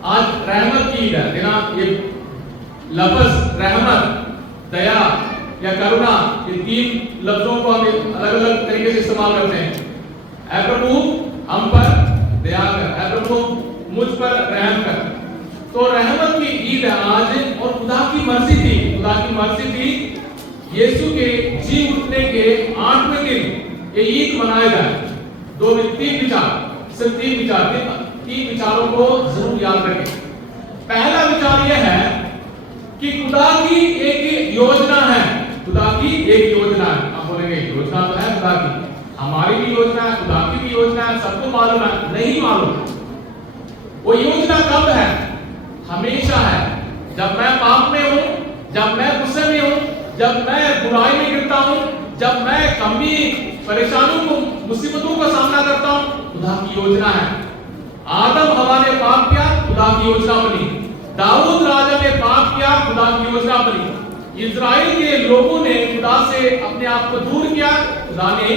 आज रहमत की ईद है। देखना ये लफ्ज रहमत, दया या करुणा, ये तीन लफ्जों को हम अलग अलग तरीके से इस्तेमाल करते हैं। ऐ प्रभु हम पर दया कर, ऐ प्रभु मुझ पर रहम कर। तो रहमत की ईद है आज, और खुदा की मर्जी थी यीशु के जी उठने के 8वें दिन ये ईद मनाया जाए। तीन विचार, तीन विचारों को जरूर याद रखें। पहला विचार यह है कि खुदा की एक योजना है। आप बोलेंगे योजना तो है खुदा की, हमारी भी योजना है, खुदा की भी योजना है, सबको मालूम है। नहीं मालूम। वो योजना कब है? हमेशा है। जब मैं पाप में हूं, जब मैं गुस्से में हूं, जब मैं बुराई में गिरता हूं, जब मैं कमी परेशानियों को मुसीबतों का सामना करता हूं, खुदा की योजना है। आदम हवा ने पाप किया, खुदा की योजना बनी। दाऊद राजा ने पाप किया, खुदा की योजना बनी। इजराइल के लोगों ने खुदा से अपने आप को दूर किया, खुदा ने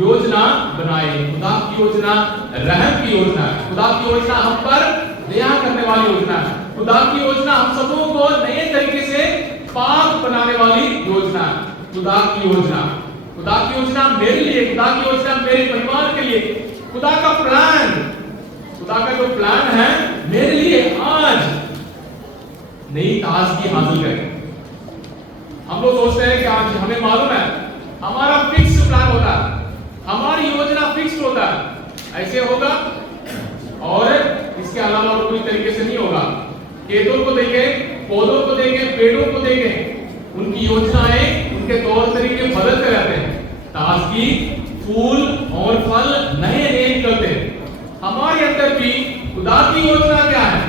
योजना बनाई। खुदा की योजना रहम की योजना है। खुदा की योजना हम पर दया करने वाली योजना है। खुदा की योजना हम सबों को नए तरीके से पाक बनाने वाली योजना है। खुदा की योजना मेरे लिए, खुदा की योजना मेरे परिवार के लिए, खुदा का जो प्लान है मेरे लिए आज नई ताजगी हासिल करें। हम लोग सोचते हैं कि आज हमें मालूम है, हमारा फिक्स प्लान होता है, हमारी योजना फिक्स होता है, ऐसे होगा और इसके अलावा कोई तरीके से नहीं होगा। खेतों को देखें, पौधों को देखें, पेड़ों को देखें, उनकी योजनाएं, उनके तौर तरीके बदलते रहते हैं। ताजगी, फूल और फल नए निकलते हैं। हमारे अंदर भी खुदा की योजना क्या है,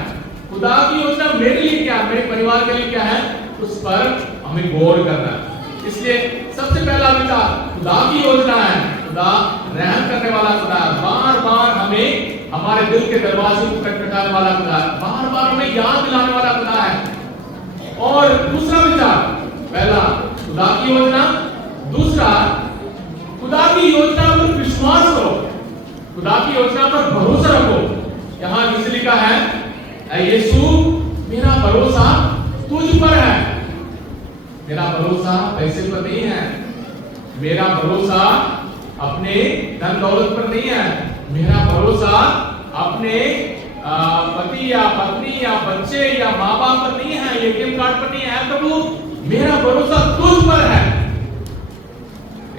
खुदा की योजना मेरे लिए क्या है, मेरे परिवार के लिए क्या है, उस पर हमें गौर करना है। इसलिए सबसे पहला विचार खुदा की योजना है। खुदा रहम करने वाला खुदा है, बार बार हमें हमारे दिल के दरवाजे को खटखटाने वाला खुदा है, बार बार हमें याद दिलाने वाला खुदा है। और दूसरा विचार, पहला खुदा की योजना, दूसरा खुदा की योजना पर विश्वास करो, खुदा की योजना पर भरोसा रखो। यहां नीचे लिखा है, ऐ यीशु मेरा भरोसा तुझ पर है। मेरा भरोसा पैसे पर नहीं है, मेरा भरोसा अपने धन दौलत पर नहीं है, मेरा भरोसा अपने पति या पत्नी या बच्चे या माँ बाप पर नहीं है, एटीएम कार्ड पर नहीं है। प्रभु मेरा भरोसा तुझ पर है।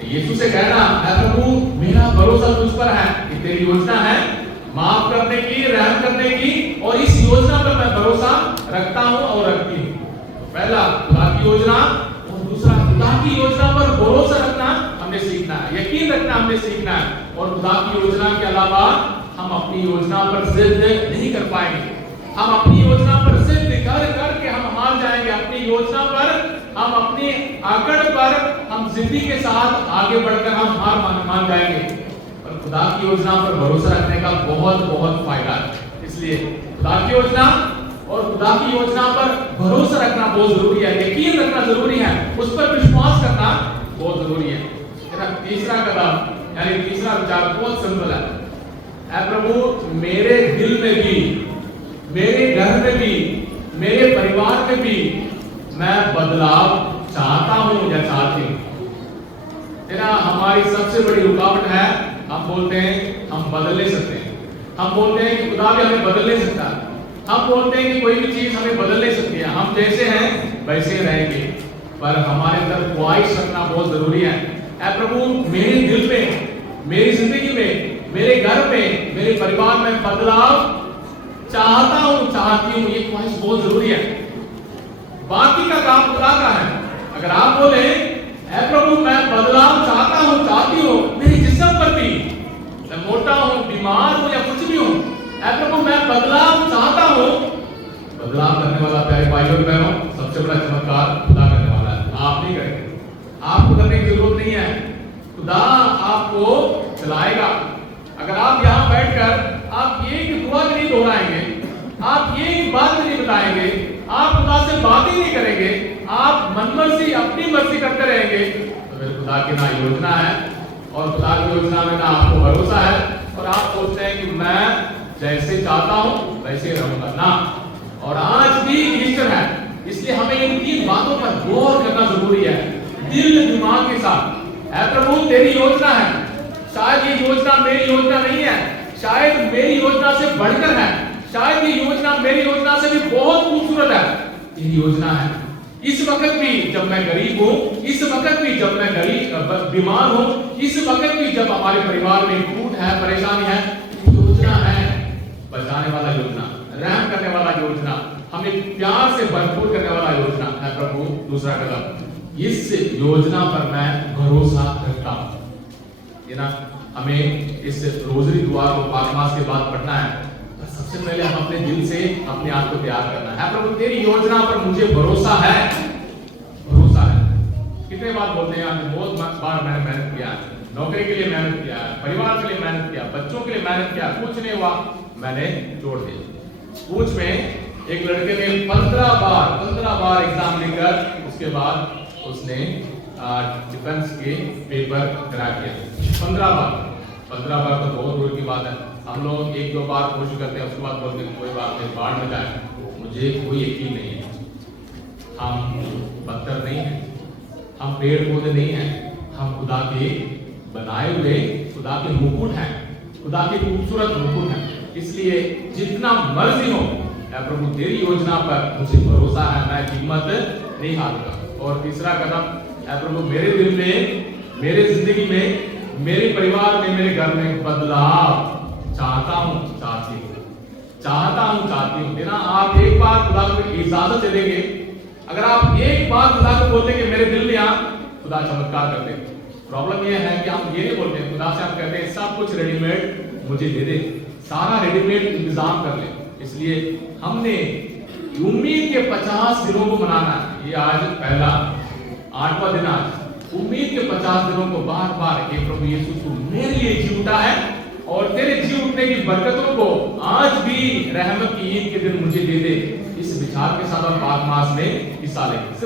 यीशु से कहना है, प्रभु मेरा भरोसा तुझ पर है। कि तेरी योजना है माफ करने की, रहम करने की, और इस योजना पर मैं भरोसा रखता हूं और रखती हूं। पहला खुदा की योजना, और दूसरा खुदा की योजना पर भरोसा रखना हमने सीखना है, यकीन रखना हमने सीखना है। और खुदा की योजना के अलावा हम अपनी योजना पर जिद नहीं कर पाएंगे। हम अपनी योजना पर जिद कर करके हम हार जाएंगे। अपनी योजना पर, हम अपनी आकड़ पर, हम जिद्दी के साथ आगे बढ़कर हम हार मान जाएंगे। और खुदा की योजना पर भरोसा रखने का बहुत बहुत फायदा है। इसलिए खुदा की योजना और खुदा की योजना पर भरोसा रखना बहुत जरूरी है, यकीन रखना जरूरी है, उस पर विश्वास करना बहुत जरूरी है। तीसरा कदम यानी तीसरा विचार बहुत सिंपल है, ऐ प्रभु मेरे दिल में भी, मेरे घर में भी, मेरे परिवार में भी मैं बदलाव चाहता हूं या चाहती हूं। तेरा हमारी सबसे बड़ी रुकावट है, हम बोलते हैं हम बदल नहीं सकते, हम बोलते हैं कि खुदा भी हमें बदल नहीं सकता, हम बोलते हैं कि कोई भी चीज हमें बदल नहीं सकती है, हम जैसे हैं वैसे रहेंगे। पर हमारे अंदर ख्वाहिश रखना बहुत जरूरी है। ऐ प्रभु मेरे दिल में, मेरी जिंदगी में, मेरे घर में, मेरे परिवार में बदलाव चाहता हूं, चाहती हूं, ये ख्वाहिश बहुत जरूरी है। बाकी का काम खुदा का है। अगर आप बोले ऐ प्रभु मैं बदलाव चाहता हूं, चाहती हूं, मेरे जिस्म पर भी, मैं मोटा हूं, बीमार हूं या कुछ भी हूं, ऐ प्रभु मैं बदलाव चाहता हूं, बदलाव करने वाला प्यारे भाइयों और बहनों सबसे बड़ा चमत्कार खुदा करने वाला है, आप नहीं करेंगे। आपको करने की जरूरत नहीं है, खुदा आपको चलाएगा। अगर आप यहाँ बैठकर आप एक दुआ भी नहीं दोहराएंगे, आप एक बात भी नहीं बताएंगे, आप खुदा से बात ही नहीं करेंगे, आप मनमर्जी अपनी मर्जी करते रहेंगे, तो फिर खुदा की ना योजना है और खुदा की योजना में ना आपको भरोसा है। और आप सोचते हैं कि मैं जैसे चाहता हूं वैसे रहूंगा ना। और आज भी ईस्टर है, इसलिए हमें इन 3 बातों पर गौर करना जरूरी है, दिल दिमाग के साथ। ऐ प्रभु तेरी योजना है, शायद ये योजना मेरी योजना नहीं है, शायद मेरी योजना से बढ़कर है, शायद ये योजना मेरी योजना से भी बहुत खूबसूरत है। तेरी योजना है। इस वक्त भी जब मैं गरीब हूं, इस वक्त भी जब मैं बीमार हूं, इस वक्त भी जब हमारे परिवार में टूट है, परेशानी है, योजना है, बचाने वाला योजना, रहम करने वाला योजना, हमें प्यार से भरपूर करने वाला योजना है प्रभु। दूसरा कदम, इस योजना पर मैं भरोसा करता हूं। ये ना हमें इस रोजरी दुआ को पाक मास के बाद पढ़ना है, तो सबसे पहले हम अपने दिल से अपने आप को तैयार करना है। प्रभु तेरी योजना पर मुझे भरोसा है, भरोसा है। कितने बार बोलते हैं, आज बहुत बार मैंने मेहनत किया, नौकरी के लिए मेहनत किया, परिवार के लिए मेहनत किया, बच्चों के लिए मेहनत किया, कुछ नहीं हुआ, मैंने छोड़ दिया। पूछ में एक लड़के ने 15 बार एग्जाम देकर उसके बाद उसने डिफेंस के पेपर क्रैक किया। 15 बार तो बहुत दूर की बात है। हम लोग 1-2 बार कोशिश करते हैं, उसके बाद बोलते हैं कोई बात नहीं, बाढ़ में जाए। मुझे कोई यकीन नहीं है, हम पत्थर नहीं है, हम पेड़ पौधे नहीं है, हम खुदा के बनाए हुए, खुदा के मुकुट हैं, खुदा के खूबसूरत मुकुट हैं। इसलिए जितना मर्जी हो, प्रभु तेरी योजना पर मुझे भरोसा है, मैं हिम्मत नहीं हारूंगा। और तीसरा कदम, प्रभु मेरे दिल में, मेरे जिंदगी में, मेरे परिवार में, मेरे घर में बदलाव चाहता हूं, चाहती हूं देना। आप एक बार खुदा को इजाजत दे देंगे, अगर आप एक बार खुदा को बोलते कि मेरे दिल में आ, खुदा चमत्कार करते। प्रॉब्लम यह है कि हम ये नहीं बोलते, खुदा से हम कहते हैं सब कुछ रेडीमेड मुझे दे दे, सारा रेडीमेड इंतजाम कर ले। इसलिए हमने उम्मीद के 50 दिनों को मनाना है। ये आज पहला 8वां दिन, आज उम्मीद के 50 दिनों को बार बार हे प्रभु यीशु तू मेरे लिए जी उठा है, और तेरे जी उठने की बरकतों को आज भी रहमत की ईद के दिन मुझे दे दे। इस विचार के साथ हम पाक मास में हिस्सा लेंगे।